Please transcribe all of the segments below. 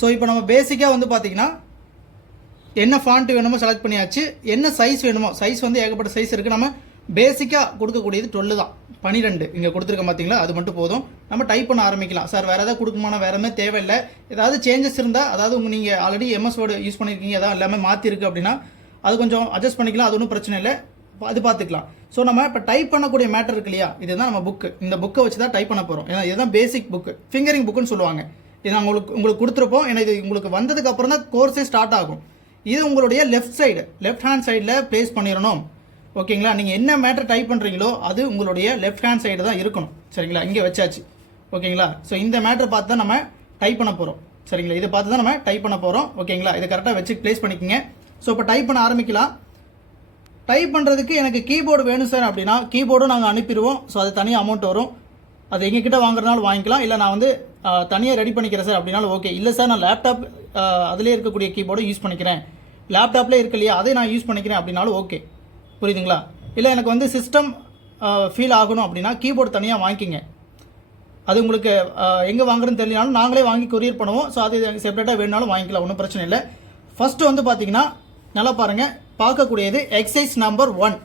So இப்போ நம்ம பேசிக்காக வந்து பார்த்தீங்கன்னா என்ன ஃபாண்ட் வேணுமோ செலக்ட் பண்ணியாச்சு, என்ன சைஸ் வேணுமோ, சைஸ் வந்து ஏகப்பட்ட சைஸ் இருக்குது. நம்ம பேசிக்காக கொடுக்கக்கூடியது 12 தான், 12 இங்கே கொடுத்துருக்க பார்த்தீங்களா, அது மட்டும் போதும். நம்ம டைப் பண்ண ஆரம்பிக்கலாம். சார் வேறு ஏதாவது கொடுக்குமானா, வேறு எதுவுமே தேவையில்லை. ஏதாவது சேஞ்சஸ் இருந்தால், அதாவது நீங்கள் ஆல்ரெடி எம்எஸ் வேர்டு யூஸ் பண்ணியிருக்கீங்க, அதான் எல்லாமே மாற்றிருக்கு அப்படின்னா அது கொஞ்சம் அட்ஜஸ்ட் பண்ணிக்கலாம், அது ஒன்றும் பிரச்சனை இல்லை, அது பார்த்துக்கலாம். ஸோ நம்ம இப்போ டைப் பண்ணக்கூடிய மேட்டர் இருக்கு இல்லையா, இதுதான் நம்ம புக்கு. இந்த புக்கை வச்சு தான் டைப் பண்ண போகிறோம். ஏன்னா இதுதான் பேசிக் புக்கு, ஃபிங்கரிங் புக்குன்னு சொல்லுவாங்க. இது நான் உங்களுக்கு கொடுத்துருப்போம். ஏன்னா இது உங்களுக்கு வந்ததுக்கு அப்புறம் தான் கோர்ஸே ஸ்டார்ட் ஆகும். இது உங்களுடைய லெஃப்ட் ஹேண்ட் சைடில் ப்ளேஸ் பண்ணிடணும். ஓகேங்களா, நீங்கள் என்ன மேட்டர் டைப் பண்ணுறீங்களோ அது உங்களுடைய லெஃப்ட் ஹேண்ட் சைடு தான் இருக்கணும். சரிங்களா, இங்கே வச்சாச்சு. ஓகேங்களா, ஸோ இந்த மேட்டர் பார்த்து தான் நம்ம டைப் பண்ண போகிறோம். சரிங்களா, இதை பார்த்து தான் நம்ம டைப் பண்ண போகிறோம். ஓகேங்களா, இதை கரெக்டாக வச்சு ப்ளேஸ் பண்ணிக்கோங்க. ஸோ இப்போ டைப் பண்ண ஆரம்பிக்கலாம். டைப் பண்ணுறதுக்கு எனக்கு கீபோர்டு வேணும் சார் அப்படின்னா கீபோர்டும் நாங்கள் அனுப்பிடுவோம். ஸோ அது தனியாக அமௌண்ட் வரும். அது எங்ககிட்ட வாங்குறதுனால வாங்கிக்கலாம், இல்லை நான் வந்து தனியாக ரெடி பண்ணிக்கிறேன் சார் அப்படின்னாலும் ஓகே. இல்லை சார் நான் லேப்டாப் அதிலே இருக்கக்கூடிய கீபோர்டு யூஸ் பண்ணிக்கிறேன், லேப்டாப்லேயே இருக்கு இல்லையா அதை நான் யூஸ் பண்ணிக்கிறேன் அப்படின்னாலும் ஓகே. புரியுதுங்களா? இல்லை எனக்கு வந்து சிஸ்டம் ஃபீல் ஆகணும் அப்படின்னா கீபோர்டு தனியாக வாங்கிக்கிங்க. அது உங்களுக்கு எங்கே வாங்குறதுன்னு தெரியலனாலும் நாங்களே வாங்கி கொரியர் பண்ணுவோம். ஸோ அது செப்பரேட்டாக வேணுனாலும் வாங்கிக்கலாம், ஒன்றும் பிரச்சனை இல்லை. ஃபஸ்ட்டு வந்து பார்த்தீங்கன்னா நல்லா பாருங்கள், பார்க்கக்கூடியது எக்ஸசைஸ் நம்பர் 1.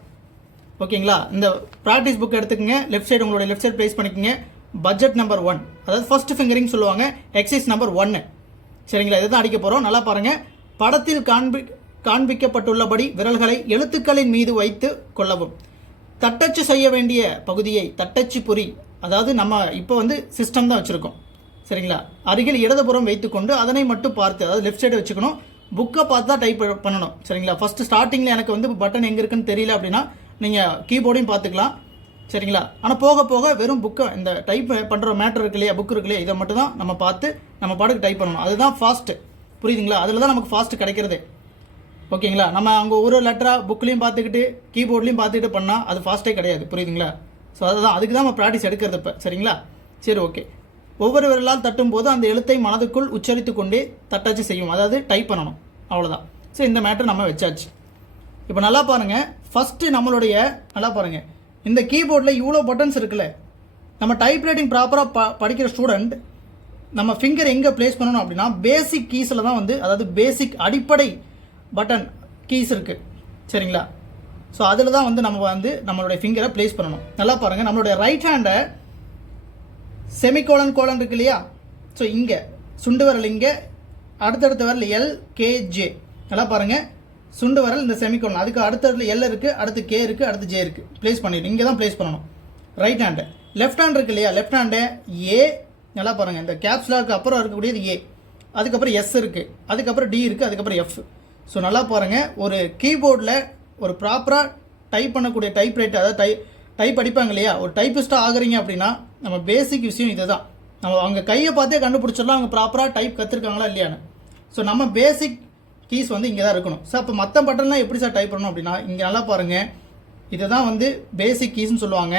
ஓகேங்களா, இந்த ப்ராக்டிஸ் புக் எடுத்துக்கங்க. லெஃப்ட் சைடு உங்களுடைய லெஃப்ட் சைடு ப்ளேஸ் பண்ணிக்கோங்க. பட்ஜெட் நம்பர் 1, அதாவது ஃபர்ஸ்ட் ஃபிங்கரிங் சொல்லுவாங்க, எக்ஸசைஸ் நம்பர் 1. சரிங்களா, இதை தான் அடிக்க போகிறோம். நல்லா பாருங்கள், படத்தில் காண்பிக்கப்பட்டுள்ளபடி விரல்களை எழுத்துக்களின் மீது வைத்து கொள்ளவும். தட்டச்சு செய்ய வேண்டிய பகுதியை தட்டச்சு புரி, அதாவது நம்ம இப்போ வந்து சிஸ்டம் தான் வச்சுருக்கோம். சரிங்களா, அருகில் இடதுபுறம் வைத்துக்கொண்டு அதனை மட்டும் பார்த்து, அதாவது லெஃப்ட் சைடு வச்சுக்கணும். புக்கை பார்த்து தான் டைப் பண்ணணும். சரிங்களா, ஃபஸ்ட்டு ஸ்டார்டிங்கில் எனக்கு வந்து பட்டன் எங்கே இருக்குன்னு தெரியல அப்படின்னா நீங்கள் கீபோர்டையும் பார்த்துக்கலாம். சரிங்களா, ஆனால் போக போக வெறும் புக்கை, இந்த டைப் பண்ணுற மேட்டர் இருக்கு இல்லையா, புக் இருக்கு இல்லையா, இதை மட்டும் தான் நம்ம பார்த்து நம்ம பாட்டுக்கு டைப் பண்ணணும். அதுதான் ஃபாஸ்ட்டு. புரியுதுங்களா, அதில் தான் நமக்கு ஃபாஸ்ட்டு கிடைக்கிறது. ஓகேங்களா, நம்ம அங்கே ஒரு லெட்டராக புக்லேயும் பார்த்துக்கிட்டு கீபோர்ட்லேயும் பார்த்துக்கிட்டு பண்ணால் அது ஃபாஸ்ட்டே கிடையாது. புரியுதுங்களா? ஸோ அதுதான், அதுக்கு தான் நம்ம ப்ராக்டிஸ் எடுக்கிறது இப்போ. சரிங்களா, சரி ஓகே. ஒவ்வொரு விரலால் தட்டும் போது அந்த எழுத்தை மனதுக்குள் உச்சரித்து கொண்டே தட்டச்சு செய்யும், அதாவது டைப் பண்ணணும். அவ்வளோதான். ஸோ இந்த மேட்டர் நம்ம வச்சாச்சு. இப்போ நல்லா பாருங்கள், ஃபஸ்ட்டு நம்மளுடைய நல்லா பாருங்கள், இந்த கீபோர்டில் இவ்வளோ பட்டன்ஸ் இருக்குல்ல, நம்ம டைப் ரைட்டிங் ப்ராப்பராக படிக்கிற ஸ்டூடெண்ட் நம்ம ஃபிங்கர் எங்கே ப்ளேஸ் பண்ணணும் அப்படின்னா பேசிக் கீஸில் தான் வந்து, அதாவது பேசிக் அடிப்படை பட்டன் கீஸ் இருக்குது. சரிங்களா, ஸோ அதில் தான் வந்து நம்ம வந்து நம்மளுடைய ஃபிங்கரை ப்ளேஸ் பண்ணணும். நல்லா பாருங்கள், நம்மளுடைய ரைட் ஹேண்டை செமிகோலன் இருக்கு இல்லையா, ஸோ இங்கே சுண்டு வரல், இங்கே அடுத்தடுத்த வரல் LKJ. நல்லா பாருங்கள், சுண்டு வரல் இந்த செமிகோலன், அதுக்கு அடுத்த எல் இருக்குது, அடுத்து கே இருக்குது, அடுத்து ஜே இருக்குது. ப்ளேஸ் பண்ணிவிட்டு இங்கே தான் ப்ளேஸ் பண்ணணும் ரைட் ஹேண்டை. லெஃப்ட் ஹேண்ட் இருக்கு இல்லையா, லெஃப்ட் ஹேண்டை ஏ. நல்லா பாருங்கள், இந்த கேப்ஸ்லாக்கு அப்புறம் இருக்கக்கூடியது ஏ, அதுக்கப்புறம் எஸ் இருக்குது, அதுக்கப்புறம் டி இருக்குது, அதுக்கப்புறம் எஃப். ஸோ நல்லா பாருங்கள், ஒரு கீபோர்டில் ஒரு ப்ராப்பராக டைப் பண்ணக்கூடிய டைப் ரைட்டர், அதாவது டைப் அடிப்பாங்க இல்லையா, ஒரு டைப்பிஸ்ட்டாக ஆகுறீங்க அப்படின்னா நம்ம பேசிக் விஷயம் இது தான். நம்ம அவங்க கையை பார்த்தே கண்டுபிடிச்சிடலாம் அவங்க ப்ராப்பராக டைப் கற்றுருக்காங்களா இல்லையான்னு. ஸோ நம்ம பேசிக் கீஸ் வந்து இங்கே தான் இருக்கணும். சார் அப்போ மற்ற பட்டன்லாம் எப்படி சார் டைப் பண்ணணும் அப்படின்னா இங்கே நல்லா பாருங்கள், இதை தான் வந்து பேசிக் கீஸ்ன்னு சொல்லுவாங்க.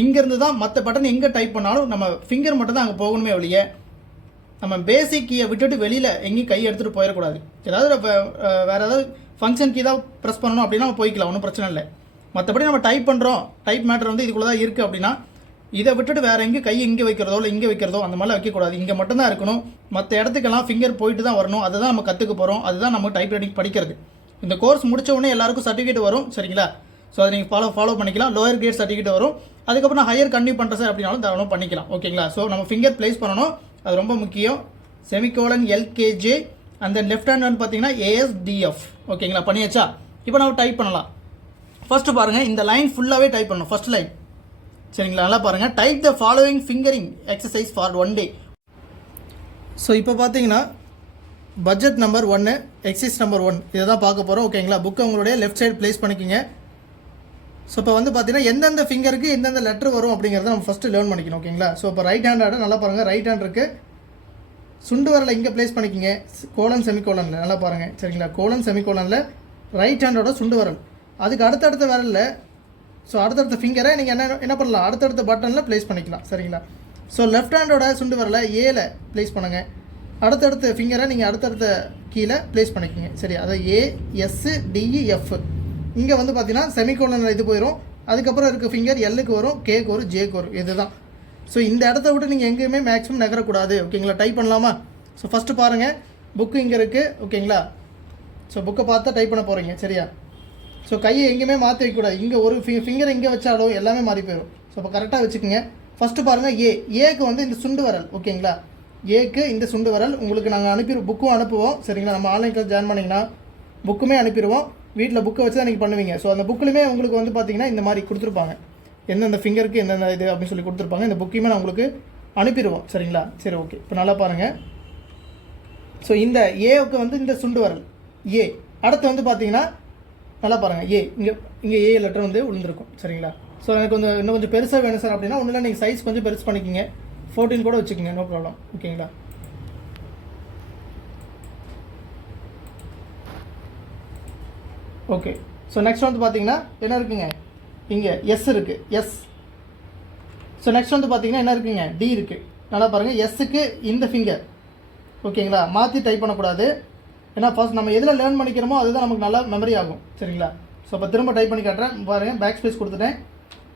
இங்கேருந்து தான் மற்ற பட்டன் எங்கே டைப் பண்ணாலும் நம்ம ஃபிங்கர் மட்டும் தான் அங்கே போகணுமே ஒழிய நம்ம பேசிக் கீயை விட்டுட்டு வெளியில் எங்கேயும் கை எடுத்துகிட்டு போயிடக்கூடாது. ஏதாவது வேறு ஏதாவது ஃபங்க்ஷன் கீ தான் ப்ரெஸ் பண்ணணும் அப்படின்னா நம்ம போய்க்கலாம், ஒன்றும் பிரச்சனை இல்லை. மற்றபடி நம்ம டைப் பண்ணுறோம், டைப் மேட்டர் வந்து இதுக்குள்ளே தான் இருக்குது அப்படின்னா இதை விட்டுட்டு வேறு எங்கேயும் கை இங்கே வைக்கிறதோ இல்லை இங்கே வைக்கிறதோ அந்த மாதிரிலாம் வைக்கக்கூடாது. இங்கே மட்டும்தான் இருக்கணும், மற்ற இடத்துக்கெல்லாம் ஃபிங்கர் போயிட்டு தான் வரணும். அதை தான் நம்ம கற்றுக்க போகிறோம், அதுதான் நம்ம டைப் ரைட்டிங் படிக்கிறது. இந்த கோர்ஸ் முடித்த உடனே எல்லாருக்கும் சர்டிஃபிகேட் வரும். சரிங்களா, ஸோ அதை நீங்கள் ஃபாலோ பண்ணிக்கலாம். லோயர் கிரேட் சர்டிஃபிகேட் வரும். அதுக்கப்புறம் நான் ஹையர் கண்டினியூ பண்ணுறேன் சார் அப்படின்னாலும் தாராளமாக பண்ணிக்கலாம். ஓகேங்களா, ஸோ நம்ம ஃபிங்கர் ப்ளேஸ் பண்ணணும், அது ரொம்ப முக்கியம். செமிகோலன் LKJ அந்த லெஃப்ட் ஹேண்ட் வந்து பார்த்தீங்கன்னா ASDF. ஓகேங்களா, பண்ணியாச்சா? இப்போ நம்ம டைப் பண்ணலாம். ஃபஸ்ட்டு பாருங்கள், இந்த லைன் ஃபுல்லாகவே டைப் பண்ணணும், ஃபஸ்ட் லைன். சரிங்களா, நல்லா பாருங்கள், type the following fingering exercise for 1 day. So இப்போ பார்த்தீங்கன்னா பட்ஜெட் நம்பர் 1, எக்ஸசைஸ் நம்பர் 1 இதை தான் பார்க்க போகிறோம். ஓகேங்களா, புக்கை உங்களுடைய லெஃப்ட் சைடு ப்ளேஸ் பண்ணிக்கிங்க. ஸோ இப்போ வந்து பார்த்தீங்கன்னா எந்தெந்த ஃபிங்கருக்கு எந்தெந்த லெட்டர் வரும் அப்படிங்கிறத நம்ம ஃபஸ்ட்டு லேர்ன் பண்ணிக்கணும். ஓகேங்களா, ஸோ இப்போ ரைட் ஹேண்டோட நல்லா பாருங்கள், ரைட் ஹேண்ட் இருக்குது, சுண்டு வரலை இங்கே ப்ளேஸ் பண்ணிக்கிங்க, கோலன் செமிகோலனில். நல்லா பாருங்கள், சரிங்களா, கோலன் செமிகோலனில் ரைட் ஹேண்டோட சுண்டு வரல், அதுக்கு அடுத்தடுத்த வரலில். ஸோ அடுத்தடுத்த ஃபிங்கரை நீங்கள் என்ன பண்ணலாம், அடுத்தடுத்த பட்டனில் ப்ளேஸ் பண்ணிக்கலாம். சரிங்களா, ஸோ லெஃப்ட் ஹேண்டோட சுண்டு வரலை ஏல ப்ளேஸ் பண்ணுங்கள், அடுத்தடுத்த ஃபிங்கரை நீங்கள் அடுத்தடுத்த கீழே ப்ளேஸ் பண்ணிக்கிங்க. சரி, அதை ASDEF. இங்கே வந்து பார்த்தீங்கன்னா செமிகோலனில் இது போயிடும், அதுக்கப்புறம் இருக்க ஃபிங்கர் எல்லுக்கு வரும், கேக்கு வரும், ஜேக்கு வரும். இதுதான். ஸோ இந்த இடத்த விட்டு நீங்கள் எங்கேயுமே மேக்ஸிமம் நகரக்கூடாது. ஓகேங்களா, டைப் பண்ணலாமா? ஸோ ஃபஸ்ட்டு பாருங்கள், புக்கு இங்கே இருக்குது ஓகேங்களா. ஸோ புக்கை பார்த்தா டைப் பண்ண போகிறீங்க சரியா. ஸோ கையை எங்கேயுமே மாற்றி வைக்கக்கூடாது, இங்கே ஒரு ஃபிங்கர் இங்கே வச்சாலும் எல்லாமே மாறி போயிடும். ஸோ இப்போ கரெக்டாக வச்சுக்கோங்க. ஃபஸ்ட்டு பாருங்கள் ஏக்கு வந்து இந்த சுண்டு வரல் ஓகேங்களா. ஏக்கு இந்த சுண்டு வரல் உங்களுக்கு நாங்கள் புக்கும் அனுப்புவோம் சரிங்களா. நம்ம ஆன்லைன் கிளாஸ் ஜாயின் பண்ணிங்கன்னா புக்குமே அனுப்பிடுவோம். வீட்டில் புக்கை வச்சு தான் நீங்கள் பண்ணுவீங்க. ஸோ அந்த புக்கிலுமே உங்களுக்கு வந்து பார்த்தீங்கன்னா இந்த மாதிரி கொடுத்துருப்பாங்க, எந்தெந்த ஃபிங்கருக்கு எந்தெந்த இது அப்படின்னு சொல்லி கொடுத்துருப்பாங்க. இந்த புக்கையுமே நான் உங்களுக்கு அனுப்பிடுவோம் சரிங்களா. சரி ஓகே, இப்போ நல்லா பாருங்கள். ஸோ இந்த ஏவுக்கு வந்து இந்த சுண்டு வரல் ஏ. அடுத்து வந்து பார்த்தீங்கன்னா நல்லா பாருங்கள், இங்கே ஏ லெட்டர் வந்து விழுந்திருக்கும் சரிங்களா. ஸோ எனக்கு இன்னும் கொஞ்சம் பெருசாக வேணும் சார் அப்படின்னா ஒன்றும் இல்லை, நீங்கள் சைஸ் கொஞ்சம் பெருசு பண்ணிக்கிங்க, 14 கூட வச்சுக்கோங்க, நோ ப்ராப்ளம் ஓகேங்களா. ஓகே, ஸோ நெக்ஸ்ட் வந்து பார்த்தீங்கன்னா என்ன இருக்குங்க, இங்கே எஸ் இருக்குது, எஸ். ஸோ நெக்ஸ்ட் வந்து பார்த்தீங்கன்னா என்ன இருக்குங்க, டி இருக்குது. நல்லா பாருங்கள், எஸ்ஸுக்கு இந்த ஃபிங்கர் ஓகேங்களா, மாற்றி டைப் பண்ணக்கூடாது. ஏன்னா ஃபர்ஸ்ட் நம்ம எதில் லேர்ன் பண்ணிக்கிறோமோ அதுதான் நமக்கு நல்லா மெமரி ஆகும் சரிங்களா. ஸோ இப்போ திரும்ப டைப் பண்ணி காட்டுறேன் பாருங்கள், பேக் ஸ்பேஸ் கொடுத்துட்டேன்,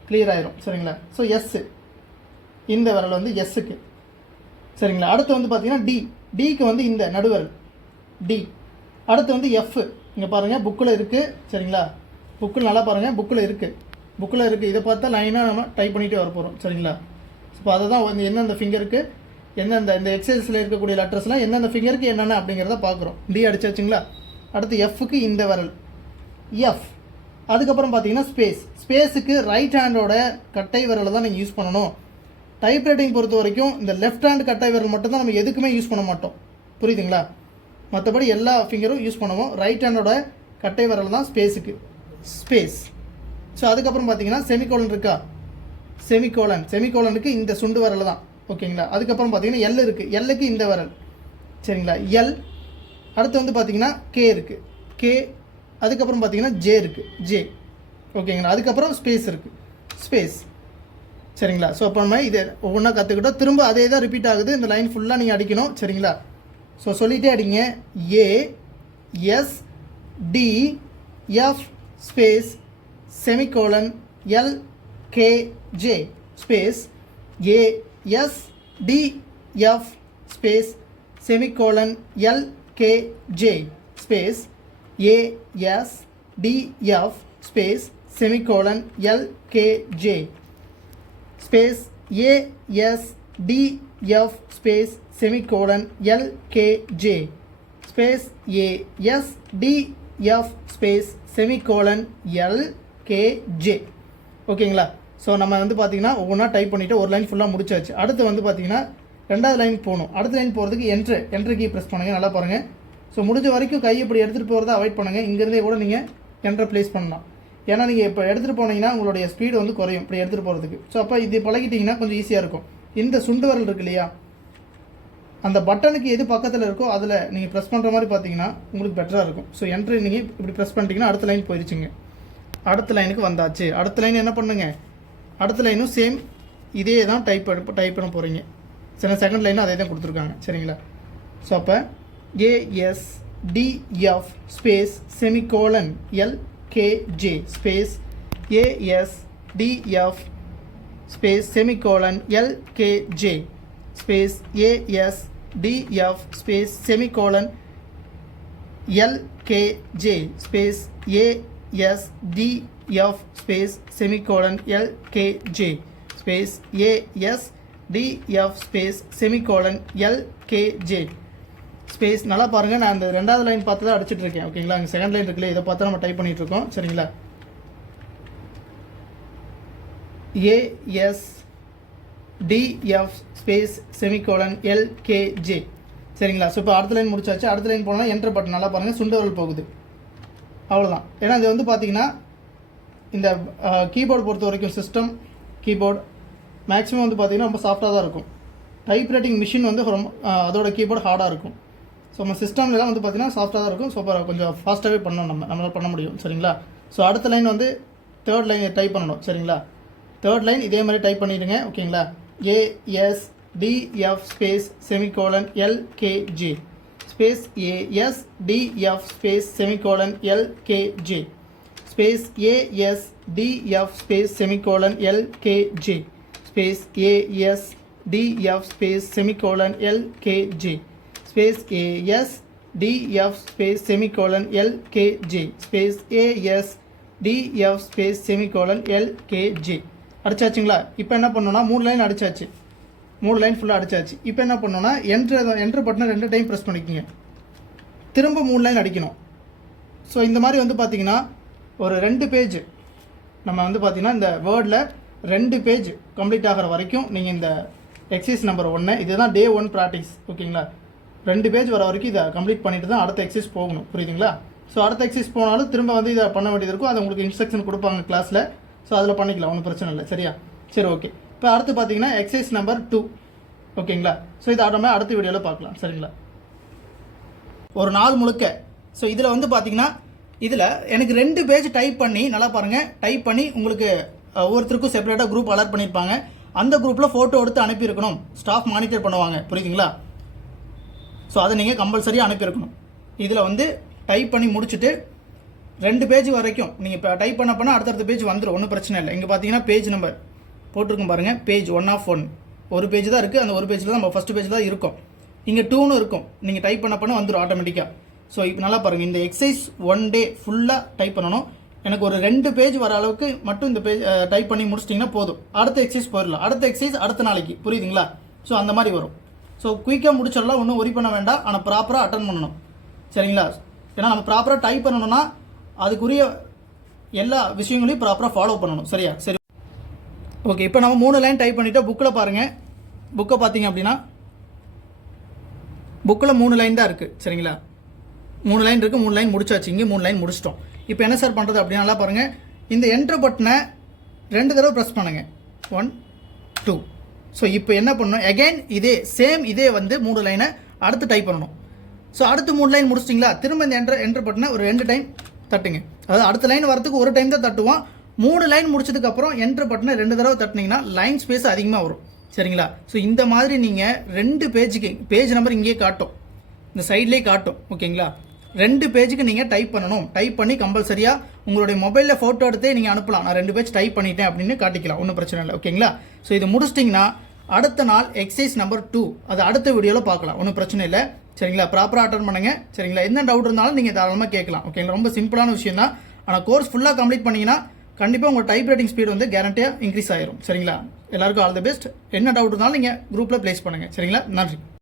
கிளியர் ஆயிரும் சரிங்களா. ஸோ எஸ்ஸு இந்த விரல் வந்து எஸ்ஸுக்கு சரிங்களா. அடுத்து வந்து பார்த்தீங்கன்னா டிக்கு வந்து இந்த நடுவரல் டி. அடுத்து வந்து எஃப், இங்கே பாருங்கள் புக்கில் இருக்குது சரிங்களா. புக்கில் நல்லா பாருங்கள், புக்கில் இருக்குது. இதை பார்த்தா லைனாக நம்ம டைப் பண்ணிகிட்டே வர போகிறோம் சரிங்களா. இப்போ அதை தான் வந்து எந்தெந்த ஃபிங்கருக்கு எந்தெந்த இந்த எக்ஸசைஸில் இருக்கக்கூடிய லெட்டர்ஸ்லாம் எந்தெந்த ஃபிங்கருக்கு என்னென்ன அப்படிங்கிறத பார்க்குறோம். டி அடிச்சாச்சுங்களா. அடுத்து எஃப்க்கு இந்த விரல் எஃப். அதுக்கப்புறம் பார்த்தீங்கன்னா ஸ்பேஸுக்கு ரைட் ஹேண்டோட கட்டை விரலை தான் நீங்கள் யூஸ் பண்ணணும். டைப் ரைட்டிங் பொறுத்த வரைக்கும் இந்த லெஃப்ட் ஹேண்ட் கட்டை விரல் மட்டும் தான் நம்ம எதுக்குமே யூஸ் பண்ண மாட்டோம், புரியுதுங்களா. மற்றபடி எல்லா ஃபிங்கரும் யூஸ் பண்ணுவோம். ரைட் ஹேண்டோட கட்டை விரல் தான் ஸ்பேஸ். ஸோ அதுக்கப்புறம் பார்த்தீங்கன்னா செமிகோலன் இருக்கா, செமிகோலனுக்கு இந்த சுண்டு விரல் தான் ஓகேங்களா. அதுக்கப்புறம் பார்த்தீங்கன்னா எல் இருக்குது, எல்லுக்கு இந்த விரல் சரிங்களா, எல். அடுத்து வந்து பார்த்தீங்கன்னா கே இருக்குது, கே. அதுக்கப்புறம் பார்த்தீங்கன்னா ஜே இருக்குது, ஜே ஓகேங்களா. அதுக்கப்புறம் ஸ்பேஸ் இருக்குது, ஸ்பேஸ் சரிங்களா. ஸோ அப்போ நம்ம இதை ஒவ்வொன்றா கற்றுக்கிட்டோம். திரும்ப அதே தான் ரிப்பீட் ஆகுது, இந்த லைன் ஃபுல்லாக நீங்கள் அடிக்கணும் சரிங்களா. ஸோ சொல்லிகிட்டே அடிங்க, A S D F space semicolon L K J space A S D F space semicolon L K J space A S D F space semicolon L K J space A S D F space semicolon L K J space A S D F space semicolon L K J ஓகேங்களா. So நம்ம வந்து பார்த்தீங்கன்னா ஒவ்வொன்றா type பண்ணிவிட்டு ஒரு line ஃபுல்லாக முடிச்சாச்சு. அடுத்து வந்து பார்த்தீங்கன்னா ரெண்டாவது லைன் போகணும். அடுத்த லைன் போகிறதுக்கு என்ட்ரு கீ ப்ரெஸ் பண்ணுங்கள். நல்லா பாருங்கள். ஸோ முடிஞ்ச வரைக்கும் கை இப்படி எடுத்துகிட்டு போகிறத அவாய்ட் பண்ணுங்கள். இங்கேருந்தே கூட நீங்கள் என்ட்ரை ப்ளேஸ் பண்ணலாம். ஏன்னா நீங்கள் இப்போ எடுத்துகிட்டு போனீங்கன்னா உங்களுடைய ஸ்பீடு வந்து குறையும் இப்படி எடுத்துகிட்டு போகிறதுக்கு. ஸோ அப்போ இது பழகிட்டிங்கன்னா கொஞ்சம் ஈஸியாக இருக்கும். இந்த சுண்டு வரல் இருக்கு இல்லையா, அந்த பட்டனுக்கு எது பக்கத்தில் இருக்கோ அதில் நீங்கள் ப்ரெஸ் பண்ணுற மாதிரி பார்த்தீங்கன்னா உங்களுக்கு பெட்டராக இருக்கும். ஸோ என்ட்ரு நீங்கள் இப்படி ப்ரெஸ் பண்ணிட்டீங்கன்னா அடுத்த லைன் போயிடுச்சுங்க. அடுத்த லைனுக்கு வந்தாச்சு. அடுத்த லைன் என்ன பண்ணுங்க, அடுத்த லைனும் சேம் இதே தான் டைப் பண்ண போகிறீங்க. சரி, செகண்ட் லைனும் அதே தான் கொடுத்துருக்காங்க சரிங்களா. ஸோ அப்போ A S D F space semicolon L K J space A S D F space semicolon L K J space A S D F space semicolon L K J space A S D F space semicolon L K J space A S D F space semicolon L K J space. நல்லா பாருங்கள், நான் அந்த ரெண்டாவது line பார்த்து தான் அடிச்சுட்டு இருக்கேன் ஓகேங்களா. அங்கே செகண்ட் லைன் இருக்குல்ல, இதை பார்த்து நம்ம டைப் பண்ணிகிட்டு இருக்கோம் சரிங்களா. A S D F space semicolon L K J சரிங்களா. ஸோ இப்போ அடுத்த லைன் முடிச்சாச்சு. அடுத்த லைன் போனால் என்ட்ரு பட்டன் நல்லா பாருங்கள், சுண்டவரல் போகுது, அவ்வளோதான். ஏன்னா இது வந்து பார்த்தீங்கன்னா இந்த கீபோர்டு பொறுத்த வரைக்கும் சிஸ்டம் கீபோர்டு மேக்ஸிமம் வந்து பார்த்திங்கன்னா ரொம்ப சாஃப்டாக தான் இருக்கும். டைப் ரைட்டிங் மிஷின் வந்து ரொம்ப அதோட கீபோர்டு ஹார்டாக இருக்கும். ஸோ நம்ம சிஸ்டம்லாம் வந்து பார்த்திங்கன்னா சாஃப்டாக தான் இருக்கும். ஸோ கொஞ்சம் ஃபாஸ்ட்டாகவே பண்ணணும், நம்மளால் பண்ண முடியும் சரிங்களா. ஸோ அடுத்த லைன் வந்து தேர்ட் லைன் டைப் பண்ணணும் சரிங்களா. தேர்ட் லைன் இதே மாதிரி டைப் பண்ணிடுங்க ஓகேங்களா. A S D F space semicolon L K J space A S D F space semicolon L K J space A S D F space semicolon L K J space A S D F space semicolon L K J space ASDF space semicolon LKG space ASDF space semicolon LKG அடிச்சாச்சுங்களா? இப்போ என்ன பண்ணோன்னா 3 line அடிச்சாச்சு, 3 line ஃபுல்லாக அடிச்சாச்சு. இப்போ என்ன பண்ணோன்னா என்ட்ரு பட்டனை 2 டைம் ப்ரெஸ் பண்ணிக்கோங்க, திரும்ப 3 லைன் அடிக்கணும். ஸோ இந்த மாதிரி வந்து பார்த்தீங்கன்னா ஒரு 2 பேஜ் நம்ம வந்து பார்த்தீங்கன்னா இந்த வேர்டில் 2 பேஜ் கம்ப்ளீட் ஆகிற வரைக்கும் நீங்கள் இந்த எக்ஸசைஸ் நம்பர் 1 இதுதான் டே 1 ப்ராக்டிஸ். ஓகேங்களா? 2 பேஜ் வர வரைக்கும் இதை கம்ப்ளீட் பண்ணிட்டு தான் அடுத்த எக்ஸசைஸ் போகணும். புரியுதுங்களா? ஸோ அடுத்த எக்ஸசைஸ் போனாலும் திரும்ப வந்து இதை பண்ண வேண்டியது இருக்கும். அது உங்களுக்கு இன்ஸ்ட்ரக்ஷன் கொடுப்பாங்க கிளாஸில். ஸோ அதில் பண்ணிக்கலாம், ஒன்றும் பிரச்சனை இல்லை. சரியா? சரி, ஓகே. இப்போ அடுத்து பார்த்தீங்கன்னா எக்ஸசைஸ் நம்பர் 2. ஓகேங்களா? ஸோ இதை அடுத்த வீடியோவில் பார்க்கலாம். சரிங்களா? ஒரு நாள் முழுக்க ஸோ இதில் வந்து பார்த்தீங்கன்னா இதில் எனக்கு 2 பேஜ் டைப் பண்ணி நல்லா பாருங்கள், டைப் பண்ணி உங்களுக்கு ஒவ்வொருத்தருக்கும் செப்பரேட்டாக குரூப் அலர்ட் பண்ணியிருப்பாங்க. அந்த குரூப்பில் ஃபோட்டோ எடுத்து அனுப்பியிருக்கணும். ஸ்டாஃப் மானிட்டர் பண்ணுவாங்க. புரியுதுங்களா? ஸோ அதை நீங்கள் கம்பல்சரியாக அனுப்பியிருக்கணும். இதில் வந்து டைப் பண்ணி முடிச்சுட்டு 2 பேஜ் வரைக்கும் நீங்கள் இப்போ டைப் பண்ண அடுத்தடுத்த பேஜ் வந்துடும், ஒன்றும் பிரச்சனை இல்லை. இங்கே பார்த்தீங்கன்னா பேஜ் நம்பர் போட்டிருக்கும் பாருங்கள், பேஜ் 1 of 1 ஒரு பேஜ் தான் இருக்குது. அந்த ஒரு பேஜில் தான் நம்ம ஃபஸ்ட்டு பேஜ் தான் இருக்கும். இங்கே 2ன்னு இருக்கும், நீங்கள் டைப் பண்ண வந்துடும் ஆட்டோமேட்டிக்காக. ஸோ இப்போ நல்லா பாருங்கள், இந்த எக்ஸசைஸ் 1 டே ஃபுல்லாக டைப் பண்ணணும். எனக்கு ஒரு 2 பேஜ் வர அளவுக்கு மட்டும் இந்த பேஜ் டைப் பண்ணி முடிச்சிட்டிங்கன்னா போதும். அடுத்த எக்ஸசைஸ் போயிடலாம். அடுத்த எக்ஸசைஸ் அடுத்த நாளைக்கு. புரியுதுங்களா? ஸோ அந்த மாதிரி வரும். ஸோ குயிக்காக முடிச்சிடலாம், ஒன்றும் ஒரி பண்ண வேண்டாம். ஆனால் ப்ராப்பராக அட்டன் பண்ணணும். சரிங்களா? ஏன்னா நம்ம ப்ராப்பராக டைப் பண்ணணும்னா அதுக்குரிய எல்லா விஷயங்களையும் ப்ராப்பராக ஃபாலோ பண்ணணும். சரியா? சரி, ஓகே. இப்போ நம்ம 3 லைன் டைப் பண்ணிவிட்டு புக்கில் பாருங்கள். புக்கை பார்த்தீங்க அப்படின்னா புக்கில் 3 லைன் தான் இருக்குது. சரிங்களா? 3 லைன் இருக்குது, 3 லைன் முடிச்சாச்சு. இங்கே 3 லைன் முடிச்சிட்டோம். இப்போ என்ன சார் பண்ணுறது அப்படின்னா நல்லா பாருங்கள், இந்த என்ட்ரு பட்டனை 2 தடவை ப்ரெஸ் பண்ணுங்கள். 1 2. ஸோ இப்போ என்ன பண்ணணும், அகைன் இதே வந்து 3 லைனை அடுத்து டைப் பண்ணணும். ஸோ அடுத்து 3 லைன் முடிச்சிட்டிங்களா? திரும்ப இந்த என்ட்ரு பட்டனை ஒரு 2 டைம் தட்டுங்க. அதாவது அடுத்த லைன் வரதுக்கு ஒரு டைம் தான் தட்டுவோம். 3 லைன் முடிச்சதுக்கப்புறம் என்ட்ரு பட்டனை 2 தடவை தட்டினீங்கன்னா லைன் ஸ்பேஸ் அதிகமாக வரும். சரிங்களா? ஸோ இந்த மாதிரி நீங்கள் 2 பேஜுக்கு பேஜ் நம்பர் இங்கேயே காட்டும், இந்த சைட்லேயே காட்டும். ஓகேங்களா? 2 பேஜுக்கு நீங்கள் டைப் பண்ணணும். டைப் பண்ணி கம்பல்சரியாக உங்களுடைய மொபைலில் ஃபோட்டோ எடுத்தே நீங்கள் அனுப்பலாம். நான் 2 பேஜ் டைப் பண்ணிட்டேன் அப்படின்னு காட்டிக்கலாம், ஒன்றும் பிரச்சனை இல்லை. ஓகேங்களா? ஸோ இது முடிச்சிட்டிங்கன்னா அடுத்த நாள் எக்ஸசைஸ் நம்பர் 2 அது அடுத்த வீடியோவில் பார்க்கலாம், ஒன்றும் பிரச்சனை இல்லை. சரிங்களா? ப்ராப்பராக அட்டன் பண்ணுங்கள். சரிங்களா? எந்த டவுட் இருந்தாலும் நீங்கள் தாராளமாக கேட்கலாம். ஓகேங்களா? ரொம்ப சிம்பிளான விஷயம் தான். ஆனால் கோர்ஸ் ஃபுல்லாக கம்ப்ளீட் பண்ணிங்கன்னா கண்டிப்பாக உங்கள் டைப் ரைட்டிங் ஸ்பீடு வந்து கேரண்டியாக இன்க்ரீஸ் ஆயிரும். சரிங்களா? எல்லாருக்கும் ஆல் தி பெஸ்ட். என்ன டவுட் இருந்தாலும் நீங்கள் குரூப்பில் ப்ளேஸ் பண்ணுங்கள். சரிங்களா? நன்றி.